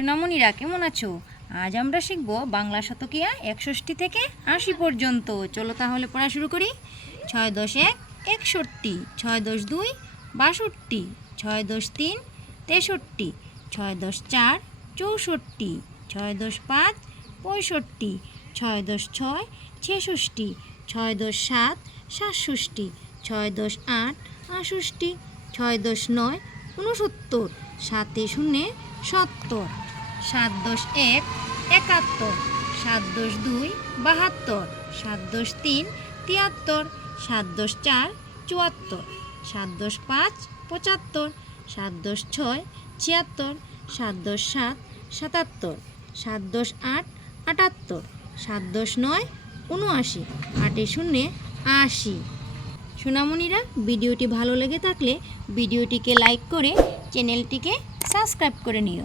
সোনামণিরা কেমন আছো? আজ আমরা শিখব বাংলা শতকিয়া 61 থেকে 80 পর্যন্ত। চলো তাহলে পড়া শুরু করি। 6 × 1 = 61, 6 × 2 = 62, 6 × 3 = 63, 6 × 4 = 64, 6 × 5 = 65, 6 × 6 = 66, 6 × 7 = 67, 6 × 8 = 68, 6 × 9 = 69, 7 × 0 = 70, 7 × 1 = 71, 7 × 2 = 72, 7 × 3 = 73, 7 × 4 = 74, 7 × 5 = 75, 7 × 6 = 76, 7 × 7 = 77, 7 × 8 = 78, 7 × 9 = 79, 8 × 0 = 80। সোনামণিরা, ভিডিওটি ভালো লেগে থাকলে ভিডিওটিকে লাইক করে চ্যানেলটিকে সাবস্ক্রাইব করে নিও।